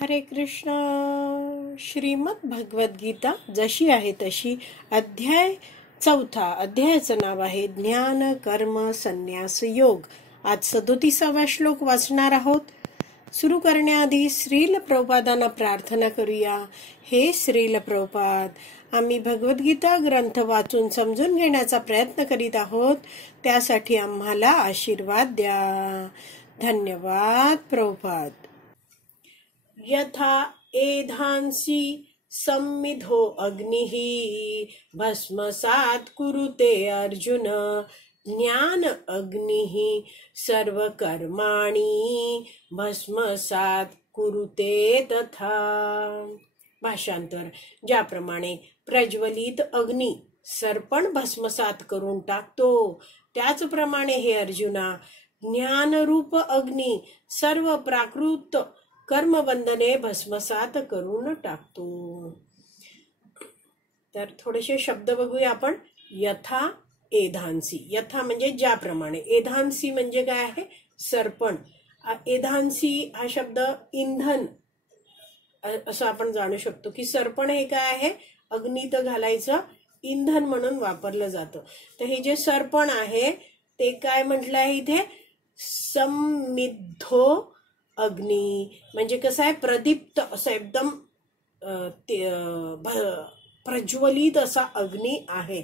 हरे कृष्ण. श्रीमद भगवद गीता जशी आहे तशी, अध्याय 4. अध्यायाचं नाव आहे ज्ञान कर्म संन्यास योग. आज 37वा श्लोक वाचणार आहोत. सुरू करण्याआधी श्रील प्रभुपादांना प्रार्थना करूया. हे श्रील प्रभुपाद, आम्ही भगवद्गीता ग्रंथ वाचून समजून घेण्याचा प्रयत्न करीत आहोत. त्यासाठी आम्हाला आशीर्वाद द्या. धन्यवाद प्रभुपाद. यथा एधांसी सम्मिधो अग्निः भस्मसात् कुरुते अर्जुन ज्ञान अग्निः सर्वकर्माणि भस्मसात् कुरुते तथा. भाषांतर. ज्याप्रमाणे प्रज्वलित अग्नी सरपण भस्मसात करून टाकतो, त्याचप्रमाणे हे अर्जुना, ज्ञानरूप अग्नी सर्व प्राकृत कर्मबंधने भस्मसात करून टाकतो. तर थोडेसे शब्द बघूया आपण. यथा एधांसी. यथा म्हणजे ज्याप्रमाणे. एधांसी म्हणजे काय आहे? सरपण. एधांसी हा शब्द इंधन असं आपण जाणू शकतो की सरपण हे काय आहे? अग्नीत घालायचं इंधन म्हणून वापरलं जातं. तर हे जे सरपण आहे ते काय म्हटलं आहे इथे? सम्मिद्धो अग्नी. म्हणजे कसं आहे? प्रदीप्त असं एकदम प्रज्वलित असा अग्नी आहे.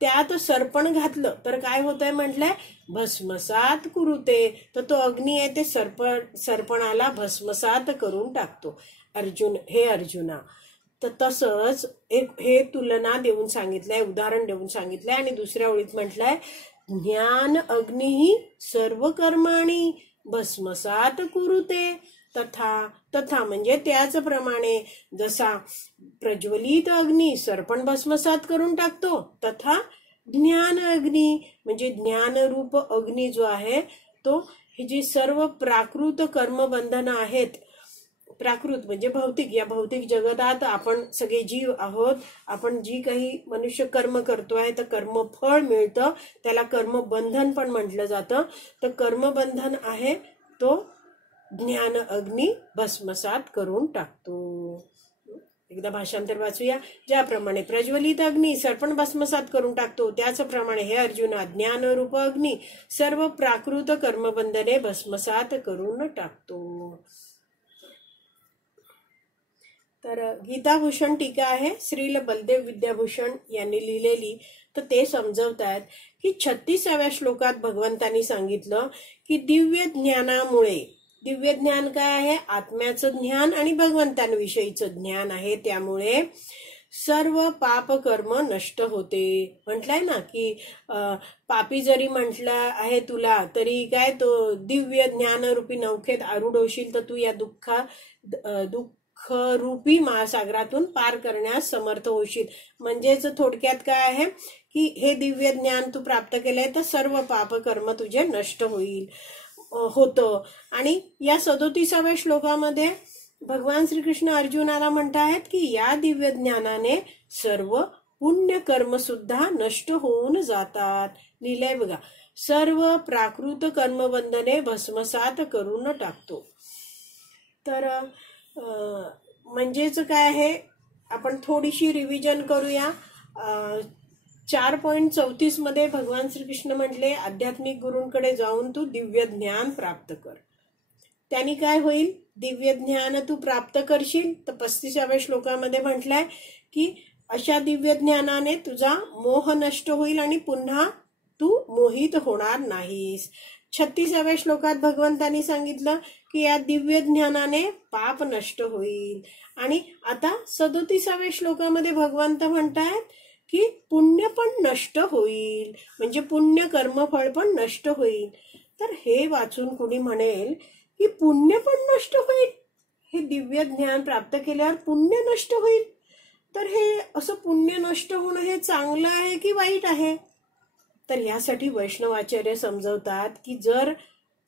त्यात सरपण घातलं तर काय होतंय म्हटलंय? भस्मसात कुरुते. तर तो अग्नी आहे ते सरपणाला भस्मसात करून टाकतो. हे अर्जुना. तर तसंच हे तुलना देऊन सांगितलंय, उदाहरण देऊन सांगितलंय. आणि दुसऱ्या ओळीत म्हटलंय ज्ञान अग्नी सर्व कर्माणी भस्मसात कुरुते तथा. तथा म्हणजे त्याचप्रमाणे जसा प्रज्वलित अग्नी सरपण भस्मसात करून टाकतो, तथा ज्ञान अग्नी म्हणजे ज्ञानरूप अग्नी जो आहे तो ही जी सर्व प्राकृत कर्मबंधन आहेत, प्राकृत म्हणजे भौतिक, या भौतिक जगतात आपण सगळे जीव आहोत. आपण जी काही मनुष्य कर्म करतो आहे तर कर्मफळ मिळतं, त्याला कर्मबंधन पण म्हटलं जातं. तर कर्मबंधन आहे तो ज्ञान अग्नी भस्मसात करून टाकतो. एकदा भाषांतर वाचूया. ज्याप्रमाणे प्रज्वलित अग्नी सरपण भस्मसात करून टाकतो, त्याचप्रमाणे हे अर्जुना, ज्ञानरूप अग्नी सर्व प्राकृत कर्मबंधने भस्मसात करून टाकतो. तर गीताभूषण टीका आहे श्रील बलदेव विद्याभूषण यांनी लिहिलेली. तर ते समजवतात की 36व्या श्लोकात भगवंतांनी सांगितलं की दिव्य ज्ञानामुळे, दिव्य ज्ञान काय आहे? आत्म्याचं ज्ञान आणि भगवंतांविषयीचं ज्ञान आहे. त्यामुळे सर्व पाप कर्म नष्ट होते. म्हटलंय ना की पापी जरी म्हटलं आहे तुला तरी काय, तो दिव्य ज्ञानरूपी नौकेत आरूढ होशील तर तू या दुःख रूपी महासागरातून पार करण्यास समर्थ होशील. म्हणजेच थोडक्यात काय आहे की हे दिव्य ज्ञान तू प्राप्त केलंय तर सर्व पाप कर्म तुझे नष्ट होतं. आणि या 37व्या श्लोकामध्ये भगवान श्रीकृष्ण अर्जुनाला म्हणतायत की या दिव्य ज्ञानाने सर्व पुण्य कर्म सुद्धा नष्ट होऊन जातात. लिहिलंय बघा, सर्व प्राकृत कर्मबंधने भस्मसात करून टाकतो. तर म्हणजेच काय आहे, आपण थोडीशी रिव्हिजन करूया. 4.34 मध्ये भगवान श्रीकृष्ण म्हटले आध्यात्मिक गुरूंकडे जाऊन तू दिव्य ज्ञान प्राप्त कर. त्यांनी काय होईल? दिव्य ज्ञान तू प्राप्त करशील. तर 35व्या श्लोकामध्ये म्हटलंय की अशा दिव्य ज्ञानाने तुझा मोह नष्ट होईल आणि पुन्हा तू मोहित होणार नाहीस. 36व्या श्लोकात भगवंतांनी सांगितलं की या दिव्य ज्ञानाने पाप नष्ट होईल. आणि आता 37व्या श्लोकामध्ये भगवंत म्हणतायत की पुण्य पण नष्ट होईल, म्हणजे पुण्य कर्मफळ पण नष्ट होईल. तर हे वाचून कुणी म्हणेल की पुण्य पण नष्ट होईल, हे दिव्य ज्ञान प्राप्त केल्यावर पुण्य नष्ट होईल, तर हे असं पुण्य नष्ट होणं हे चांगलं आहे की वाईट आहे? तर यासाठी वैष्णवाचार्य समजवतात की जर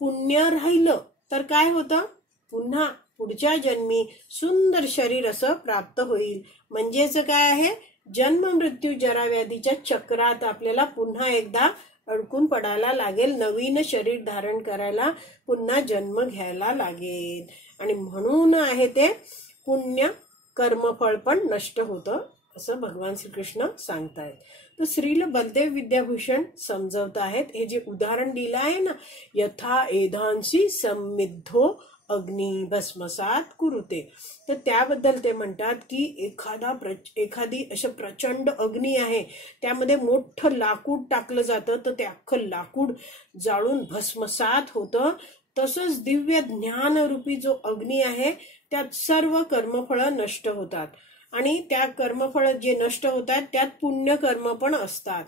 पुण्य राहिलं तर काय होतं? पुन्हा पुढच्या जन्मी सुंदर शरीर असं प्राप्त होईल. म्हणजेच काय आहे? जन्म मृत्यू जरा व्याधीच्या चक्रात आपल्याला पुन्हा एकदा अडकून पडायला लागेल, नवीन शरीर धारण करायला पुन्हा जन्म घ्यायला लागेल. आणि म्हणून आहे ते पुण्य कर्मफळ पण नष्ट होतं असं भगवान श्रीकृष्ण सांगतायत. तर श्रील बलदेव विद्याभूषण समजवत आहेत. हे जे उदाहरण दिलं आहे ना, यथा एधांसी समिद्धो अग्नी भस्मसात कुरुते, तर त्याबद्दल ते म्हणतात की एखादी असं प्रचंड अग्नी आहे, त्यामध्ये मोठं लाकूड टाकलं जातं, तर ते अख्खं लाकूड जाळून भस्मसात होतं. तसंच दिव्य ज्ञान रूपी जो अग्नी आहे, त्यात सर्व कर्मफळं नष्ट होतात. आणि त्या कर्मफळ जे नष्ट होतात त्यात पुण्य कर्म पण असतात,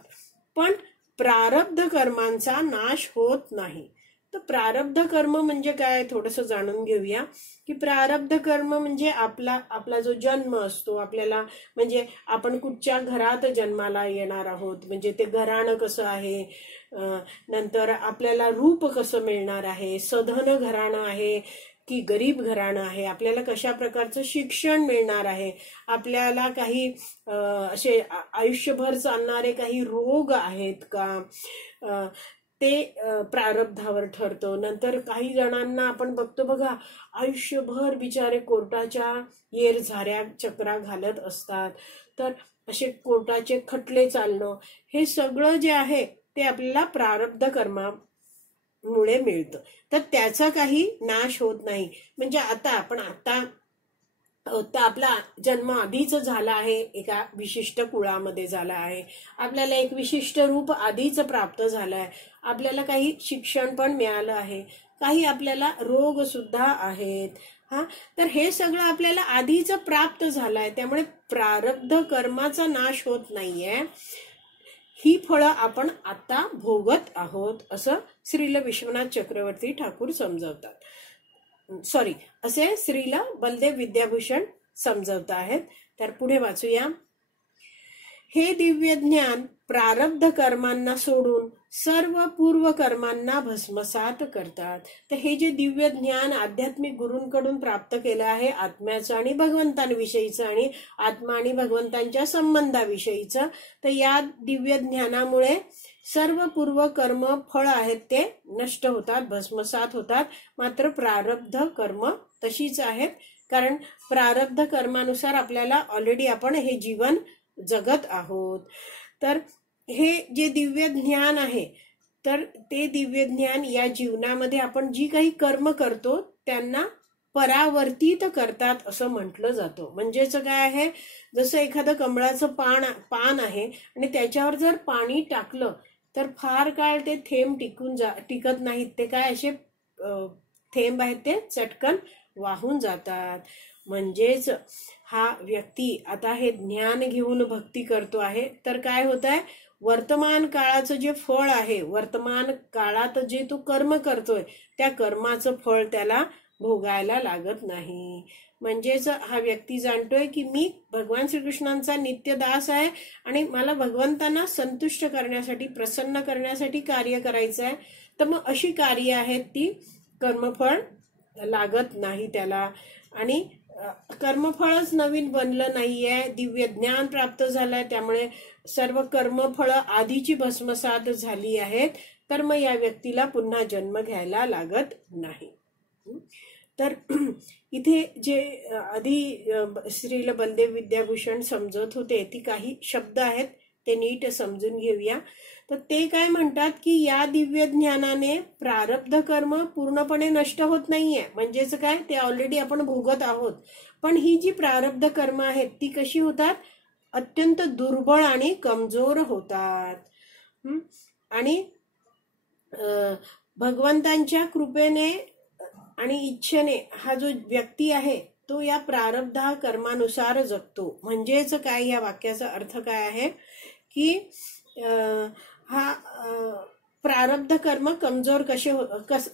पण प्रारब्ध कर्मांचा नाश होत नाही. तर प्रारब्ध कर्म म्हणजे काय, थोडंसं जाणून घेऊया. की प्रारब्ध कर्म म्हणजे आपला जो जन्म असतो, आपल्याला म्हणजे आपण कुठच्या घरात जन्माला येणार आहोत, म्हणजे ते घराणं कसं आहे, नंतर आपल्याला रूप कसं मिळणार आहे, सधन घराणं आहे की गरीब घराणं आहे, आपल्याला कशा प्रकारचं शिक्षण मिळणार आहे, आपल्याला काही असे आयुष्यभर चालणारे काही रोग आहेत का, ते प्रारब्धावर ठरतं. नंतर काही जणांना आपण बघतो बघा, आयुष्यभर बिचारे कोर्टाच्या येरझाऱ्या चक्रा घालत असतात, तर असे कोर्टाचे खटले चालणं, हे सगळं जे आहे ते आपल्याला प्रारब्ध कर्मामुळे मिळतं. तर त्याचा काही नाश होत नाही. म्हणजे आता आपला जन्म आधीच झाला आहे, एका विशिष्ट कुळामध्ये झाला आहे, आपल्याला एक विशिष्ट रूप आधीच प्राप्त झालं आहे, आपल्याला काही शिक्षण पण मिळालं आहे, काही आपल्याला रोग सुद्धा आहेत. तर हे सगळं आपल्याला आधीच प्राप्त झालंय, त्यामुळे प्रारब्ध कर्माचा नाश होत नाहीये. ही फळं आपण आता भोगत आहोत असं श्रील विश्वनाथ चक्रवर्ती ठाकूर समजवतात. असे श्रीला बलदेव विद्याभूषण समजवत आहेत. तर पुढे वाचूया. हे दिव्य ज्ञान प्रारब्ध कर्मांना सोडून सर्व पूर्व कर्मांना भस्मसात करतात. तर हे जे दिव्य ज्ञान आध्यात्मिक गुरूंकडून प्राप्त केलं आहे, आत्म्याचं आणि भगवंतांविषयीचं आणि आत्मा आणि भगवंतांच्या संबंधाविषयीचं, तर या दिव्य ज्ञानामुळे सर्व पूर्व कर्म फळ आहेत ते नष्ट होतात, भस्मसात होतात. मात्र प्रारब्ध कर्म तशीच आहेत, कारण प्रारब्ध कर्मानुसार आपल्याला ऑलरेडी आपण हे जीवन जगत आहोत. तर हे जे दिव्य ज्ञान आहे, तर ते दिव्य ज्ञान या जीवनामध्ये आपण जी काही कर्म करतो त्यांना परावर्तित करतात असं म्हटलं जातं. म्हणजेच काय आहे, जसं एखादं कमळाचं पान आहे आणि त्याच्यावर जर पाणी टाकलं तर फार काळ ते थेंब टिकत नाहीत, ते काय असे थेंब आहेत ते चटकन वाहून जातात. म्हणजेच हा व्यक्ती आता हे ज्ञान घेऊन भक्ती करतो आहे, तर काय होत आहे, वर्तमान काळाचं जे फळ आहे, वर्तमान काळात जे तो कर्म करतोय त्या कर्माचं फळ त्याला भोगायला लागत नाही. म्हणजेच हा व्यक्ती जाणतोय की मी भगवान श्रीकृष्णांचा नित्य दास आहे आणि मला भगवंतांना संतुष्ट करण्यासाठी, प्रसन्न करण्यासाठी कार्य करायचं आहे. तर मग अशी कार्य आहेत ती कर्मफळ लागत नाही त्याला, आणि कर्मफळच नवीन बनलं नाहीये, दिव्य ज्ञान प्राप्त झालंय, त्यामुळे सर्व कर्मफळ आधीची भस्मसात झाली आहेत. तर मग या व्यक्तीला पुन्हा जन्म घ्यायला लागत नाही. तर इथे जे आधी श्रील बलदेव विद्याभूषण समजत होते, ती काही शब्द आहेत ते नीट समजून घेऊया. तर ते काय म्हणतात की या दिव्य ज्ञानाने प्रारब्ध कर्म पूर्णपणे नष्ट होत नाहीये. म्हणजेच काय, ते ऑलरेडी आपण भोगत आहोत, पण ही जी प्रारब्ध कर्म आहेत ती कशी होतात, अत्यंत दुर्बळ आणि कमजोर होतात. आणि भगवंतांच्या कृपेने आणि इच्छेने हा जो व्यक्ती आहे तो या प्रारब्ध कर्मानुसार जगतो. म्हणजेच काय, या वाक्याचा अर्थ काय आहे की हा प्रारब्ध कर्म कमजोर कसे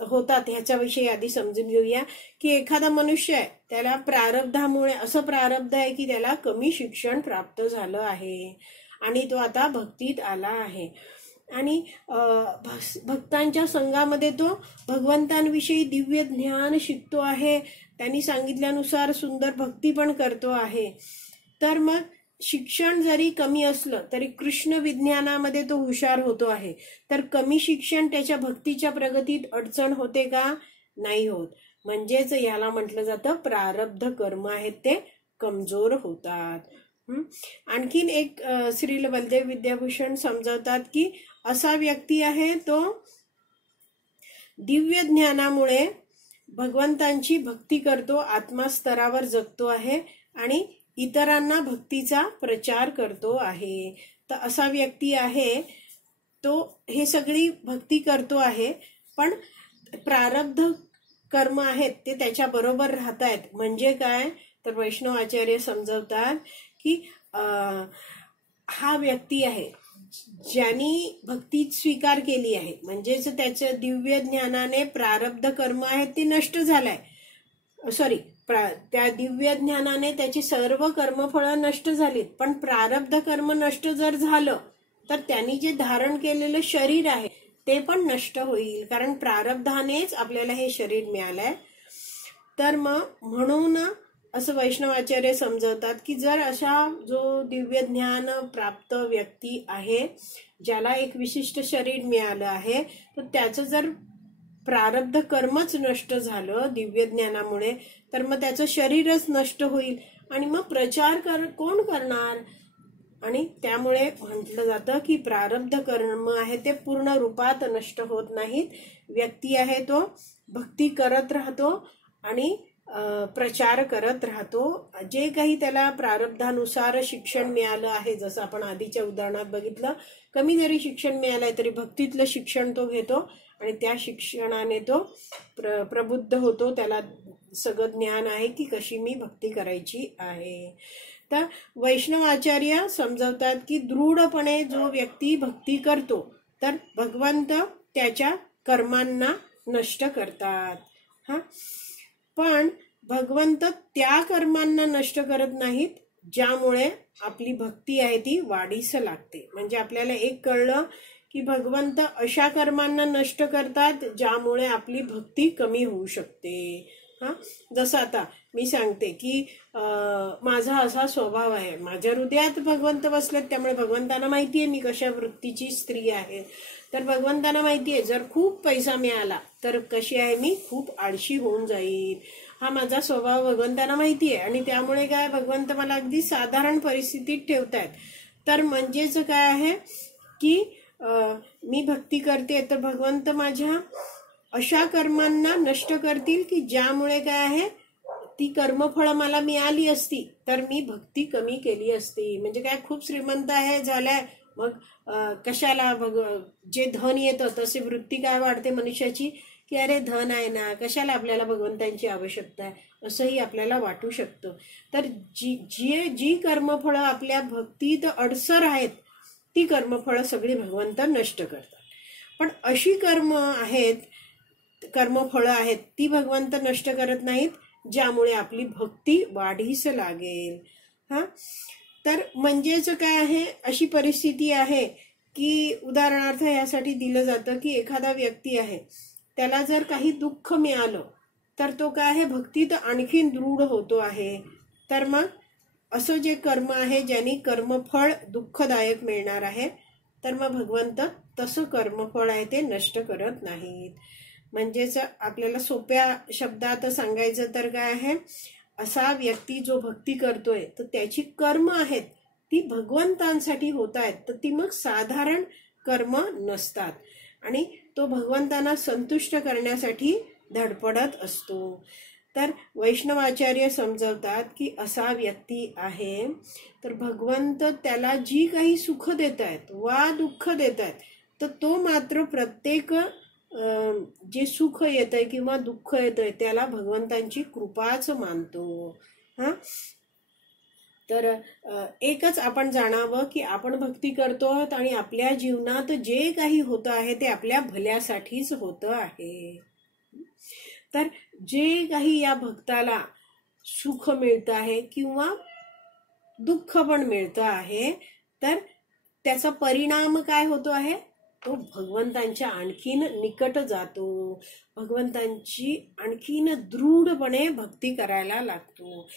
होतात ह्याच्याविषयी आधी समजून घेऊया. की एखादा मनुष्य आहे, त्याला प्रारब्धामुळे असं प्रारब्ध आहे की त्याला कमी शिक्षण प्राप्त झालं आहे आणि तो आता भक्तीत आला आहे, आणि भक्तांच्या संघामध्ये तो भगवंतांविषयी दिव्य ज्ञान शिकतो आहे, त्यांनी सांगितल्यानुसार सुंदर भक्ती पण करतो आहे. तर मग शिक्षण जरी कमी असलं तरी कृष्ण विज्ञानामध्ये तो हुशार होतो आहे, तर कमी शिक्षण त्याच्या भक्तीच्या प्रगतीत अडचण होते का? नाही होत. म्हणजेच याला म्हटलं जातं प्रारब्ध कर्म आहेत ते कमजोर होतात. आणखीन एक श्रील बलदेव विद्याभूषण समजावतात की असा व्यक्ती आहे तो दिव्य ज्ञानामुळे भगवंतांची भक्ती करतो, आत्मास्तरावर जगतो आहे आणि इतरांना भक्तीचा प्रचार करतो आहे. तर असा व्यक्ती आहे तो हे सगळी भक्ती करतो आहे, पण प्रारब्ध कर्म आहेत ते त्याच्या बरोबर राहत आहेत. म्हणजे काय, तर वैष्णव आचार्य समजवतात की हा व्यक्ती आहे ज्यांनी भक्ती स्वीकार केली आहे, म्हणजेच त्याच्या दिव्य ज्ञानाने प्रारब्ध कर्म आहेत ते नष्ट झालाय. त्या दिव्य ज्ञानाने त्याची सर्व कर्मफळं नष्ट झालीत, पण प्रारब्ध कर्म नष्ट जर झालं तर त्यांनी जे धारण केलेलं शरीर आहे ते पण नष्ट होईल, कारण प्रारब्धानेच आपल्याला हे शरीर मिळालंय. तर मग म्हणून असं वैष्णवाचार्य समजवतात की जर अशा जो दिव्य ज्ञान प्राप्त व्यक्ती आहे, ज्याला एक विशिष्ट शरीर मिळालं आहे, तर त्याचं जर प्रारब्ध कर्मच नष्ट झालं दिव्य ज्ञानामुळे, तर मग त्याचं शरीरच नष्ट होईल आणि मग प्रचार कोण करणार? आणि त्यामुळे म्हटलं जातं की प्रारब्ध कर्म आहे ते पूर्ण रूपात नष्ट होत नाहीत. व्यक्ती आहे तो भक्ती करत राहतो आणि प्रचार करत राहतो. जे काही त्याला प्रारब्धानुसार शिक्षण मिळालं आहे, जसं आपण आधीच्या उदाहरणात बघितलं, कमी जरी शिक्षण मिळालंय तरी भक्तीतलं शिक्षण तो घेतो आणि त्या शिक्षणाने तो प्रबुद्ध होतो. त्याला सगळं ज्ञान आहे की कशी मी भक्ती करायची आहे. तर वैष्णव आचार्य समजवतात की दृढपणे जो व्यक्ती भक्ती करतो तर भगवंत त्याच्या कर्मांना नष्ट करतात. पण भगवंत त्या कर्मांना नष्ट करत नाहीत ज्यामुळे आपली भक्ती आहे ती वाढीस लागते. म्हणजे आपल्याला एक कळलं की भगवंत अशा कर्मांना नष्ट करतात ज्यामुळे आपली भक्ती कमी होऊ शकते. जसं आता मी सांगते की माझा असा स्वभाव आहे, माझ्या हृदयात भगवंत बसलेत, त्यामुळे भगवंतांना माहितीये मी कशा वृत्तीची स्त्री आहे. तर भगवंतांना माहितीये जर खूप पैसा मिळाला तर कशी आहे मी खूप आळशी होऊन जाईल. हा माझा स्वभाव भगवंतांना माहितीये आणि त्यामुळे काय भगवंत मला अगदी साधारण परिस्थितीत ठेवतायत. तर म्हणजेच काय आहे की मी भक्ती करते तर भगवंत माझ्या अशा कर्मांना नष्ट करतील की ज्यामुळे काय आहे ती कर्मफळं मला मिळाली असती तर मी भक्ती कमी केली असती. म्हणजे काय खूप श्रीमंत आहे झालाय, मग कशाला जे धन येतं तशी वृत्ती काय वाढते मनुष्याची की अरे धन आहे ना, कशाला आपल्याला भगवंतांची आवश्यकता आहे, असंही आपल्याला वाटू शकतं. तर जी कर्मफळं आपल्या भक्तीत अडसर आहेत ती कर्मफळं सगळी भगवंत नष्ट करतात. पण अशी कर्मफळं आहेत ती भगवंत नष्ट करत नाहीत ज्यामुळे आपली भक्ती वाढीस लागेल. तर म्हणजेच काय आहे, अशी परिस्थिती आहे की उदाहरणार्थ यासाठी दिलं जातं की एखादा व्यक्ती आहे, त्याला जर काही दुःख मिळालं तर तो काय आहे भक्तीत आणखीन दृढ होतो आहे. तर मग असं जे कर्म आहे ज्यांनी कर्मफळ दुःखदायक मिळणार आहे, तर मग भगवंत तसं कर्मफळ आहे ते नष्ट करत नाहीत. म्हणजेच आपल्याला सोप्या शब्दात सांगायचं तर काय आहे, असा व्यक्ती जो भक्ती करतोय तर त्याची कर्म आहेत ती भगवंतांसाठी होत आहेत, तर ती मग साधारण कर्म नसतात आणि तो भगवंतांना संतुष्ट करण्यासाठी धडपडत असतो. तर वैष्णवाचार्य समजवतात की असा व्यक्ती आहे तर भगवंत त्याला जी काही सुख देत आहेत वा दुःख देत आहेत तर तो मात्र प्रत्येक जे सुख येतंय किंवा दुःख येतंय त्याला भगवंतांची कृपाच मानतो. तर एकच आपण जाणावं की आपण भक्ती करतो आहोत आणि आपल्या जीवनात जे काही होतं आहे ते आपल्या भल्यासाठीच होतं आहे. तर जे काही या भक्ताला सुख मिळतं आहे किंवा दुःख पण मिळतं आहे तर त्याचा परिणाम काय होतो आहे, तो भगवंतांच्या आणखीन निकट जातो, भगवंतांची आणखीन दृढपणे भक्ती करायला लागतो.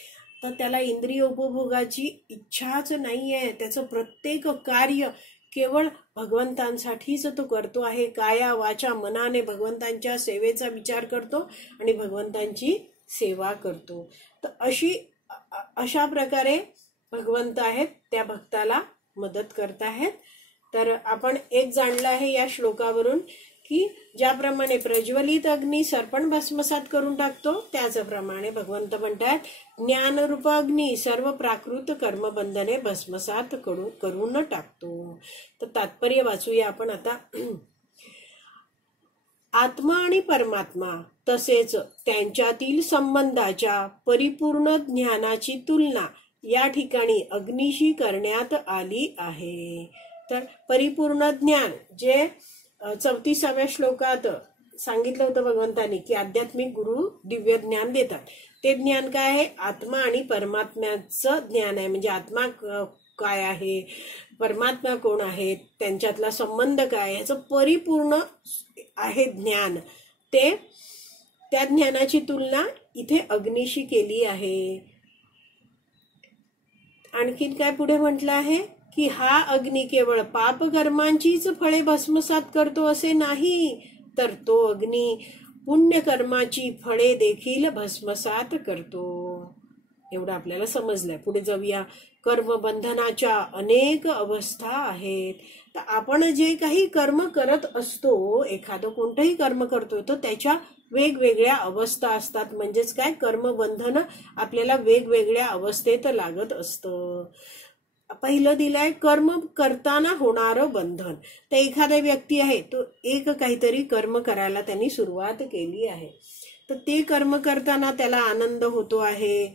तर त्याला इंद्रिय उपभोगाची इच्छाच नाहीये. त्याचं प्रत्येक कार्य केवळ भगवंतांसाठीच तो करतो आहे. काया वाचा मनाने भगवंतांच्या सेवेचा विचार करतो आणि भगवंतांची सेवा करतो. तर अशा प्रकारे भगवंत आहेत, त्या भक्ताला मदत करत आहेत. तर आपण एक जाणलं आहे या श्लोकावरून की ज्याप्रमाणे प्रज्वलित अग्नी सरपण भस्मसात करून टाकतो, त्याचप्रमाणे भगवंत म्हणतात ज्ञानरूप अग्नी सर्व प्राकृत कर्मबंधने भस्मसात करून टाकतो. तर तात्पर्य वाचूया आपण आता. आत्मा आणि परमात्मा तसेच त्यांच्यातील संबंधाच्या परिपूर्ण ज्ञानाची तुलना या ठिकाणी अग्नीशी करण्यात आली आहे. तर परिपूर्ण ज्ञान जे 34व्या श्लोकात सांगितलं होतं भगवंतांनी की आध्यात्मिक गुरु दिव्य ज्ञान देतात. ते ज्ञान काय आहे? आत्मा आणि परमात्म्याचं ज्ञान आहे. म्हणजे आत्मा काय आहे, परमात्मा कोण आहे, त्यांच्यातला संबंध काय, याचं परिपूर्ण आहे ज्ञान. त्या ज्ञानाची तुलना इथे अग्नीशी केली आहे. आणखीन काय पुढे म्हटलं आहे की हा अग्नी केवळ पापकर्मांचीच फळे भस्मसात करतो असे नाही, तर तो अग्नी पुण्यकर्माची फळे देखील भस्मसात करतो. एवढं आपल्याला समजलंय. पुढे जाऊया. कर्मबंधनाच्या अनेक अवस्था आहेत. तर आपण जे काही कर्म करत असतो, एखादं कोणतंही कर्म करतो, तर त्याच्या वेगवेगळ्या अवस्था असतात. म्हणजेच काय, कर्मबंधन आपल्याला वेगवेगळ्या अवस्थेत लागत असतं. पहिलं दिलंय कर्म करताना होणारं बंधन. तर एखादा व्यक्ती आहे, तो एक काहीतरी कर्म करायला त्यांनी सुरुवात केली आहे. तर ते कर्म करताना त्याला आनंद होतो आहे,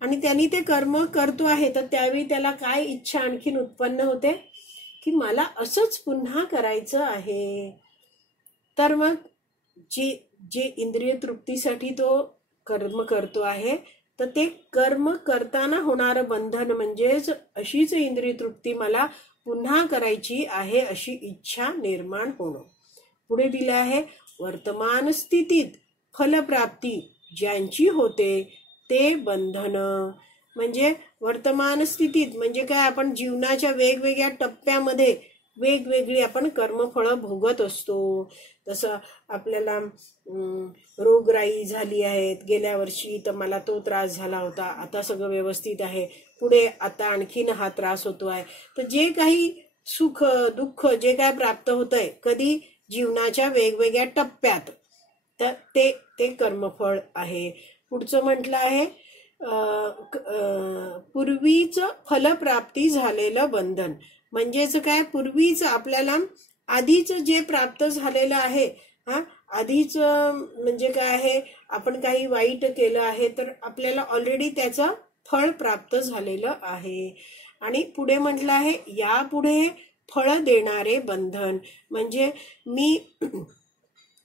आणि त्यांनी ते कर्म करतो आहे. तर त्यावेळी त्याला काय इच्छा आणखीन उत्पन्न होते की मला असंच पुन्हा करायचं आहे. तर मग जे इंद्रिय तृप्तीसाठी तो कर्म करतो आहे, तर ते कर्म करताना होणारं बंधन म्हणजेच अशीच इंद्रिय तृप्ती मला पुन्हा करायची आहे अशी इच्छा निर्माण होणं. पुढे दिलं आहे वर्तमान स्थितीत फलप्राप्ती ज्यांची होते ते बंधन. म्हणजे वर्तमान स्थितीत म्हणजे काय, आपण जीवनाच्या वेगवेगळ्या टप्प्यामध्ये वेगवेगळी आपण कर्मफळं भोगत असतो. तसं आपल्याला रोगराई झाली आहेत गेल्या वर्षी, तर मला तो त्रास झाला होता, आता सगळं व्यवस्थित आहे. पुढे आता आणखीन हा त्रास होतो आहे. तर जे काही सुख दुःख जे काय प्राप्त होतंय कधी जीवनाच्या वेगवेगळ्या टप्प्यात, तर ते कर्मफळ आहे. पुढचं म्हटलं आहे पूर्वीच फलप्राप्ती झालेलं बंधन. म्हणजेच काय, पूर्वीच आपल्याला आधीच जे प्राप्त झालेलं आहे, आधीच म्हणजे काय आहे, आपण काही वाईट केलं आहे तर आपल्याला ऑलरेडी त्याचं फळ प्राप्त झालेलं आहे. आणि पुढे म्हटलं आहे यापुढे फळ देणारे बंधन. म्हणजे मी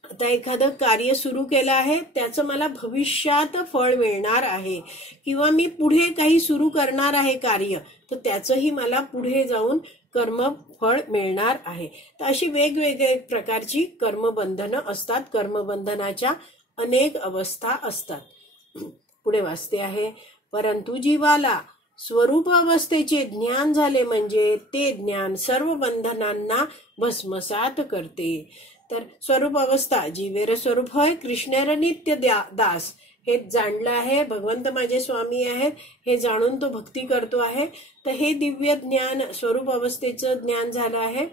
आता एखादं कार्य सुरू केलं आहे, त्याचं मला भविष्यात फळ मिळणार आहे, किंवा मी पुढे काही सुरू करणार आहे कार्य, तर त्याचंही मला पुढे जाऊन कर्मफळ मिळणार आहे. तर अशी वेगवेगळे प्रकारची कर्मबंधनं असतात. कर्मबंधनाच्या अनेक अवस्था असतात. पुढे वाचते आहे परंतु जीवाला स्वरूप अवस्थेचे ज्ञान झाले म्हणजे ते ज्ञान सर्व बंधनांना भस्मसात करते. तर स्वरूप अवस्था जीवेर स्वरूप होय कृष्णेर नित्य दास, हे जाणलं आहे. भगवंत माझे स्वामी आहेत हे जाणून तो भक्ती करतो आहे. तर हे दिव्य ज्ञान स्वरूप अवस्थेचं ज्ञान झालं आहे.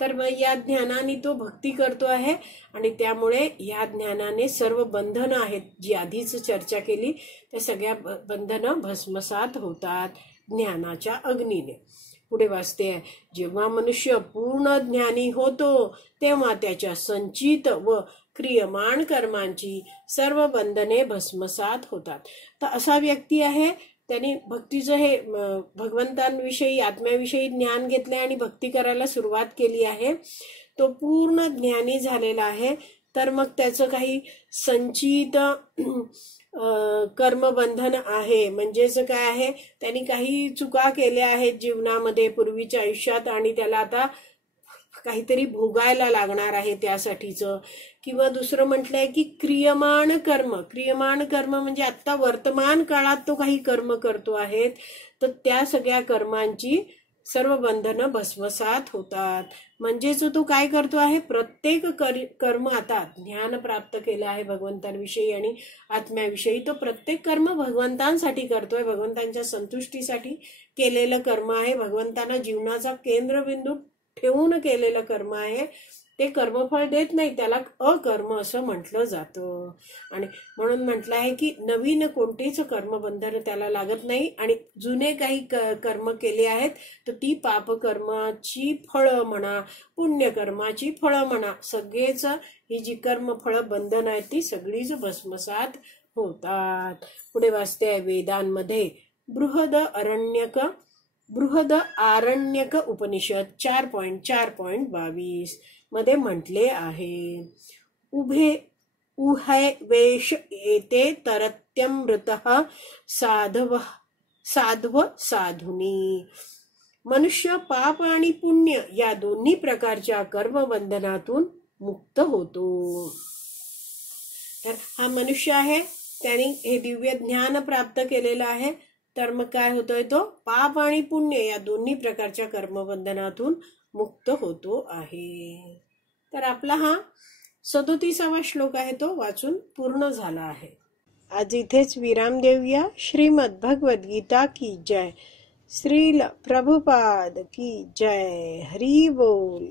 तर मग या ज्ञानाने तो भक्ती करतो आहे, आणि त्यामुळे या ज्ञानाने सर्व बंधनं आहेत जी आधीच चर्चा केली, त्या सगळ्या बंधनं भस्मसात होतात ज्ञानाच्या अग्नीने. पुढे वाचते आहे जेव्हा मनुष्य पूर्ण ज्ञानी होतो तेव्हा त्याच्या संचित व क्रियमाण कर्मांची सर्व बंधने भस्मसात होतात. तर असा व्यक्ती आहे, त्यांनी भक्तीचं हे भगवंतांविषयी आत्म्याविषयी ज्ञान घेतले आणि भक्ती करायला सुरुवात केली आहे. तो पूर्ण ज्ञानी झालेला आहे. तर मग त्याचं काही संचित कर्मबंधन आहे. म्हणजेच काय आहे, त्यांनी काही चुका केल्या आहेत जीवनामध्ये पूर्वीच्या आयुष्यात, आणि त्याला आता काहीतरी भोगायला लागणार आहे त्यासाठीचं. किंवा दुसरं म्हटलंय की क्रियमाण कर्म म्हणजे आता वर्तमान काळात तो काही कर्म करतो आहे, तर त्या सगळ्या कर्मांची सर्व बंधनं भस्मसात होतात. म्हणजे जो तो काय करतो आहे, प्रत्येक कर्म आता ज्ञान प्राप्त केलं आहे भगवंतांविषयी आणि आत्म्याविषयी, तो प्रत्येक कर्म भगवंतांसाठी करतोय, भगवंतांच्या संतुष्टीसाठी केलेलं कर्म आहे, भगवंतांना जीवनाचा केंद्रबिंदू ठेवून केलेलं कर्म आहे. ते कर्मफळ देत नाही, त्याला अकर्म असं म्हटलं जातं. आणि म्हणून म्हटलं आहे की नवीन कोणतेच कर्मबंधन त्याला लागत नाही. आणि जुने काही कर्म केले आहेत तर ती पापकर्माची फळं म्हणा, पुण्यकर्माची फळं म्हणा, सगळेच ही जी कर्मफळ बंधन आहेत ती सगळीच भस्मसात होतात. पुढे वाचते आहे वेदांमध्ये बृहद आरण्यक उपनिषद 4.4.22 मध्ये म्हटले आहे, उभय वेश एते तरत्यमृतः साधव साधुनी. मनुष्य पाप आणि पुण्य या दोन्ही प्रकारच्या कर्मबंधनातून मुक्त होतो. तर हा मनुष्य आहे, त्याने हे दिव्य ज्ञान प्राप्त केलेलं आहे, तर मग काय होतोय, तो पाप आणि पुण्य या दोन्ही प्रकारच्या कर्मबंधनातून मुक्त होतो आहे. तर आपला हा 37वा श्लोक आहे तो वाचून पूर्ण झाला आहे. आज इथेच विराम देऊया. श्रीमद भगवद्गीता की जय. श्रील प्रभुपाद की जय. हरी बोल.